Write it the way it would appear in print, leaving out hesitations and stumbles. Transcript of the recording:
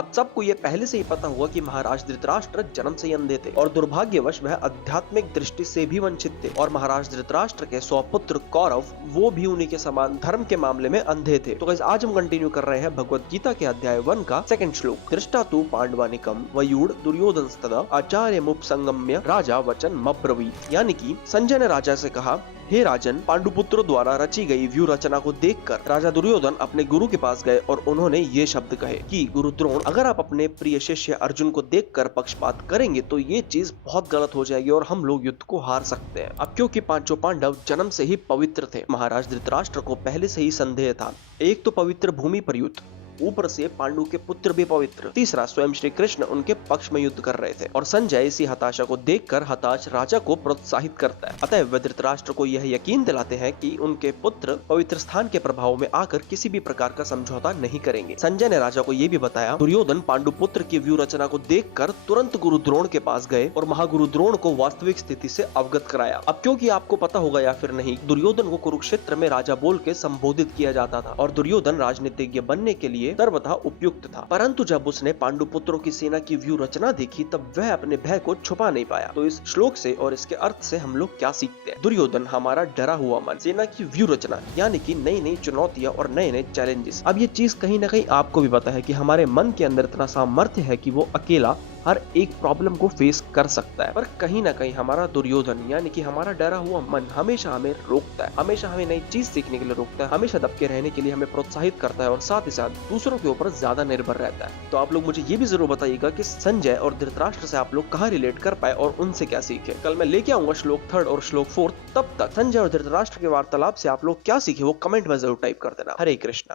आप सबको ये पहले से ही पता हुआ कि महाराज धृतराष्ट्र जन्म से ही अंधे थे और दुर्भाग्यवश वह आध्यात्मिक दृष्टि से भी वंचित थे और महाराज धृतराष्ट्र के स्वपुत्र कौरव वो भी उन्हीं के समान धर्म के मामले में अंधे थे। तो गाइस आज हम कंटिन्यू कर रहे हैं भगवत गीता के अध्याय 1 का सेकंड श्लोक। दृष्टा तु पांडवानिकम वयूढ़ दुर्योधनस्तदा आचार्य मुपसंगम्य राजा वचन मब्रवीत। यानी कि संजय ने राजा से कहा, हे राजन, पांडुपुत्रों द्वारा रची गई व्यू रचना को देखकर राजा दुर्योधन अपने गुरु के पास गए और उन्होंने ये शब्द कहे कि गुरु द्रोण, अगर आप अपने प्रिय शिष्य अर्जुन को देखकर पक्षपात करेंगे तो ये चीज बहुत गलत हो जाएगी और हम लोग युद्ध को हार सकते हैं। अब क्योंकि पांचों पांडव जन्म से ही पवित्र थे, महाराज धृतराष्ट्र को पहले से ही संदेह था। एक तो पवित्र भूमि पर युद्ध, ऊपर से पांडु के पुत्र भी पवित्र, तीसरा स्वयं श्री कृष्ण उनके पक्ष में युद्ध कर रहे थे और संजय इसी हताशा को देखकर हताश राजा को प्रोत्साहित करता है। अतः वे धृतराष्ट्र को यह यकीन दिलाते हैं कि उनके पुत्र पवित्र स्थान के प्रभाव में आकर किसी भी प्रकार का समझौता नहीं करेंगे। संजय ने राजा को यह भी बताया। दुर्योधन पांडु पुत्र की व्यू रचना को देखकर तुरंत गुरु द्रोण के पास गए और महागुरु द्रोण को वास्तविक स्थिति से अवगत कराया। अब क्योंकि आपको पता होगा या फिर नहीं, दुर्योधन को कुरुक्षेत्र में राजा बोल के संबोधित किया जाता था और दुर्योधन राजनीतिज्ञ बनने के लिए सर्वथा उपयुक्त था। परंतु जब उसने पांडुपुत्रों की सेना की व्यू रचना देखी तब वह अपने भय को छुपा नहीं पाया। तो इस श्लोक से और इसके अर्थ से हम लोग क्या सीखते हैं? दुर्योधन हमारा डरा हुआ मन, सेना की व्यू रचना यानी कि नई नई चुनौतियां और नए नए चैलेंजेस। अब ये चीज कहीं ना कहीं आपको भी पता है कि हमारे मन के अंदर इतना सामर्थ्य है कि वो अकेला हर एक प्रॉब्लम को फेस कर सकता है। पर कहीं ना कहीं हमारा दुर्योधन यानी कि हमारा डरा हुआ मन हमेशा हमें रोकता है, हमेशा हमें नई चीज सीखने के लिए रोकता है, हमेशा दबके रहने के लिए हमें प्रोत्साहित करता है और साथ ही साथ दूसरों के ऊपर ज्यादा निर्भर रहता है। तो आप लोग मुझे ये भी जरूर बताइएगा कि संजय और धृतराष्ट्र से आप लोग कहाँ रिलेट कर पाए और उनसे क्या सीखे। कल मैं लेके आऊंगा श्लोक 3 और श्लोक 4। तब तक संजय और धृतराष्ट्र के वार्तालाप से आप लोग क्या सीखे वो कमेंट में जरूर टाइप कर देना। हरे कृष्णा।